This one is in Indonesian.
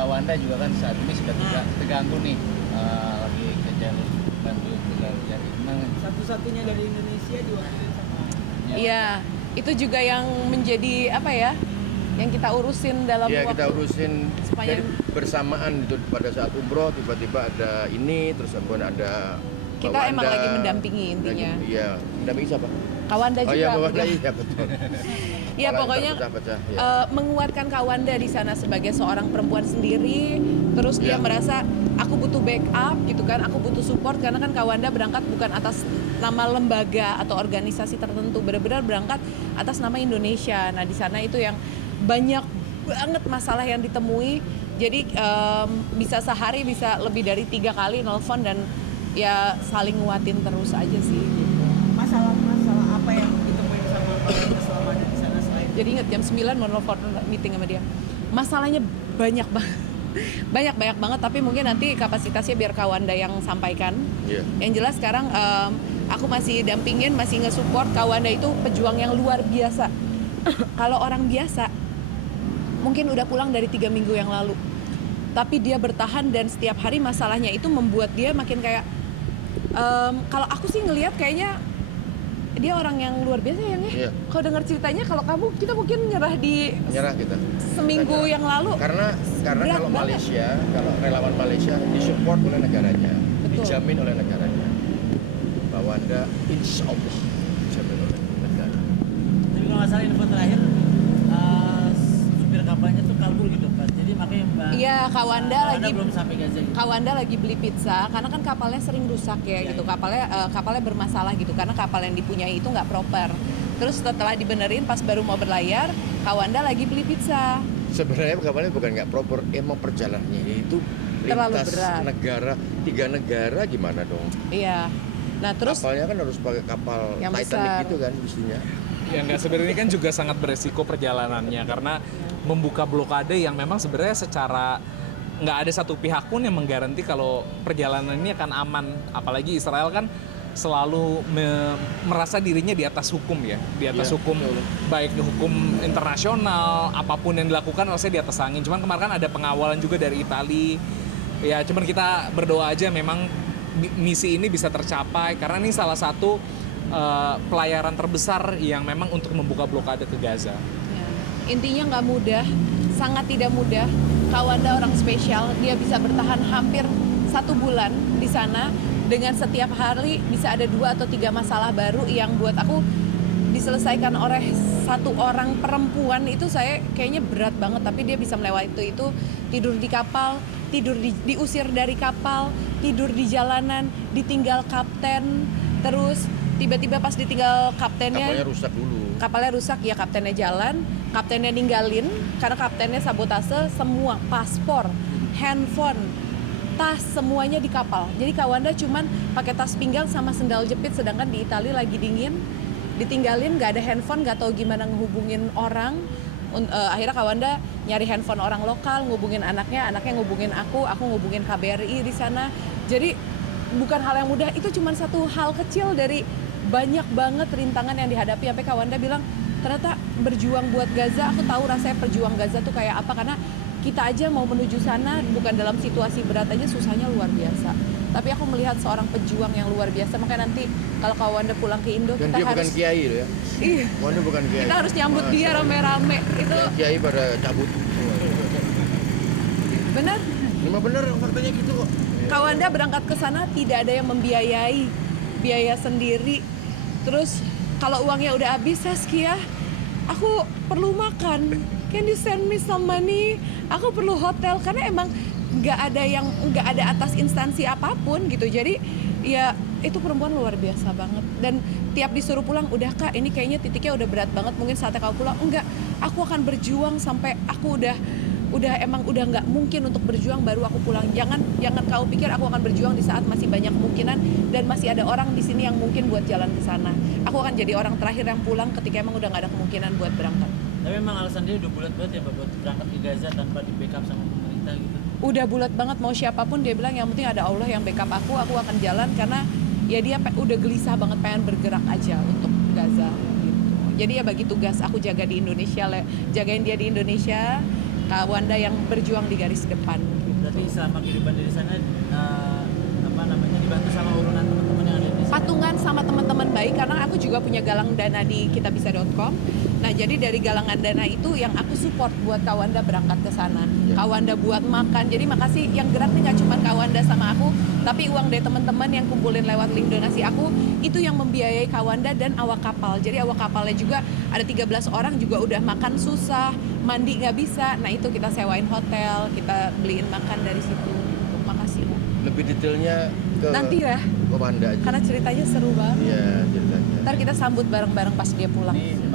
Kak Wanda juga kan saat ini sudah terganggu nih, lagi ke jalur bantu cari gimana? Satu-satunya dari Indonesia diwakilin sama. Iya, itu juga yang menjadi apa ya? Yang kita urusin dalam Iya, waktu kita urusin sepanjang- bersamaan itu pada saat umroh tiba-tiba ada ini, terus kemudian ada Kita Mbak emang Wanda. lagi mendampingi intinya. Iya, mendampingi siapa? Kawanda Oh juga. iya, Mbak Wanda, udah. iya betul. Ya Malah pokoknya terpecah-pecah, ya. menguatkan Kawanda di sana sebagai seorang perempuan sendiri, terus dia Ya. merasa aku butuh backup gitu kan, aku butuh support karena kan Kawanda berangkat bukan atas nama lembaga atau organisasi tertentu, benar-benar berangkat atas nama Indonesia. Nah di sana itu yang banyak banget masalah yang ditemui, jadi bisa sehari bisa lebih dari 3 kali nelfon dan ya saling nguatin terus aja sih. Gitu. Masalah apa yang ditemuin sama Mbak Wanda selama ada di sana selain Jadi ingat jam 9 mau nelfon meeting sama dia. Masalahnya banyak banget. Banyak banget, tapi mungkin nanti kapasitasnya biar Kawanda yang sampaikan. Iya. Yang jelas sekarang aku masih dampingin, masih nge-support. Kawanda itu pejuang yang luar biasa. Kalau orang biasa mungkin udah pulang dari 3 minggu yang lalu. Tapi dia bertahan dan setiap hari masalahnya itu membuat dia makin kayak kalau aku sih ngelihat kayaknya dia orang yang luar biasa ya. Iya. Kalau dengar ceritanya, kalau kamu kita mungkin nyerah di Menyerah kita. seminggu Kita nyerah. yang lalu. Karena Berat kalau banget. Malaysia, kalau relawan Malaysia disupport oleh negaranya, Betul. dijamin oleh negaranya. Mbak Wanda insya Allah dijamin oleh negara. Tapi kalau nggak salah info terakhir supir kapalnya tuh kabur gitu kan. Jadi makanya Mbak Iya, Kawanda lagi belum sampai Gaza gitu. Kawanda lagi beli pizza karena kan kapalnya sering rusak ya Iya, gitu. iya. Kapalnya bermasalah gitu karena kapal yang dipunyai itu nggak proper. Terus setelah dibenerin pas baru mau berlayar, Kawanda lagi beli pizza. Sebenarnya kapalnya bukan nggak proper, emang perjalanannya itu Terlalu lintas berat. negara, 3 negara gimana dong? Iya. Nah terus Kapalnya kan harus pakai kapal Yang Titanic besar. gitu kan mestinya. Ya nggak, sebenarnya kan juga sangat beresiko perjalanannya karena membuka blokade yang memang sebenarnya secara nggak ada satu pihak pun yang menggaranti kalau perjalanan ini akan aman. Apalagi Israel kan selalu merasa dirinya di atas hukum ya, di atas Iya, hukum, betul. baik hukum internasional, apapun yang dilakukan rasanya di atas angin. Cuman kemarin kan ada pengawalan juga dari Italia. Ya cuman kita berdoa aja memang misi ini bisa tercapai karena ini salah satu pelayaran terbesar yang memang untuk membuka blokade ke Gaza. ya, intinya nggak mudah, sangat tidak mudah. Kawanda orang spesial, dia bisa bertahan hampir 1 bulan di sana dengan setiap hari bisa ada 2 atau 3 masalah baru yang buat aku diselesaikan oleh satu orang perempuan itu saya kayaknya berat banget, tapi dia bisa melewati itu. Tidur di kapal, diusir dari kapal, tidur di jalanan, ditinggal kapten, terus tiba-tiba pas ditinggal kaptennya Kapalnya rusak dulu. kapalnya rusak, ya kaptennya jalan, kaptennya ninggalin karena kaptennya sabotase, semua paspor, handphone, tas semuanya di kapal. Jadi Kawanda cuman pakai tas pinggang sama sendal jepit, sedangkan di Italia lagi dingin, ditinggalin, nggak ada handphone, nggak tahu gimana ngehubungin orang. Akhirnya Kawanda nyari handphone orang lokal, ngubungin anaknya ngubungin aku ngubungin KBRI di sana. Jadi bukan hal yang mudah, itu cuma satu hal kecil dari banyak banget rintangan yang dihadapi. Sampai Kawanda bilang ternyata berjuang buat Gaza, aku tahu rasanya perjuang Gaza tuh kayak apa, karena kita aja mau menuju sana bukan dalam situasi berat aja susahnya luar biasa. Tapi aku melihat seorang pejuang yang luar biasa, makanya nanti kalau Kawanda pulang ke Indo Dan kita dia bukan harus kiai loh ya. Iya, Wanda bukan kiai. kita harus nyambut dia rame-rame. Itu Kiai pada cabut. benar. Memang bener faktanya gitu kok. Kawanda berangkat ke sana tidak ada yang membiayai, biaya sendiri. Terus kalau uangnya udah habis, Saskia, aku perlu makan. Can you send me some money? Aku perlu hotel karena emang nggak ada atas instansi apapun gitu. Jadi ya itu perempuan luar biasa banget. Dan tiap disuruh pulang, udah Kak, ini kayaknya titiknya udah berat banget. Mungkin saatnya kau pulang. Enggak, aku akan berjuang sampai aku udah nggak mungkin untuk berjuang baru aku pulang. Jangan kau pikir aku akan berjuang di saat masih banyak kemungkinan dan masih ada orang di sini yang mungkin buat jalan ke sana. Aku akan jadi orang terakhir yang pulang ketika emang udah nggak ada kemungkinan buat berangkat. Tapi memang alasan dia udah bulat banget ya Mbak, buat berangkat ke Gaza tanpa di backup sama pemerintah gitu. Udah bulat banget, mau siapapun dia bilang yang penting ada Allah yang backup aku akan jalan, karena ya dia udah gelisah banget pengen bergerak aja untuk Gaza gitu. Jadi ya bagi tugas aku jaga di Indonesia, jagain dia di Indonesia, Kawanda yang berjuang di garis depan. Berarti selama kehidupan di sana dibantu sama urunan teman-teman yang ada di sana. Patungan sama teman-teman baik, karena aku juga punya galang dana di kitabisa.com. Nah, jadi dari galangan dana itu yang aku support buat Kawanda berangkat ke sana. Ya. Kawanda buat makan. Jadi makasih, yang gerak nih nggak cuma Kawanda sama aku, tapi uang dari teman-teman yang kumpulin lewat link donasi aku itu yang membiayai Kawanda dan awak kapal. Jadi awak kapalnya juga ada 13 orang juga udah makan susah, mandi nggak bisa. Nah, itu kita sewain hotel, kita beliin makan dari situ. Makasih, Kak. Lebih detailnya ke Nanti ya, Kawanda aja. karena ceritanya seru banget. Iya, ceritanya. Ntar kita sambut bareng-bareng pas dia pulang. Ini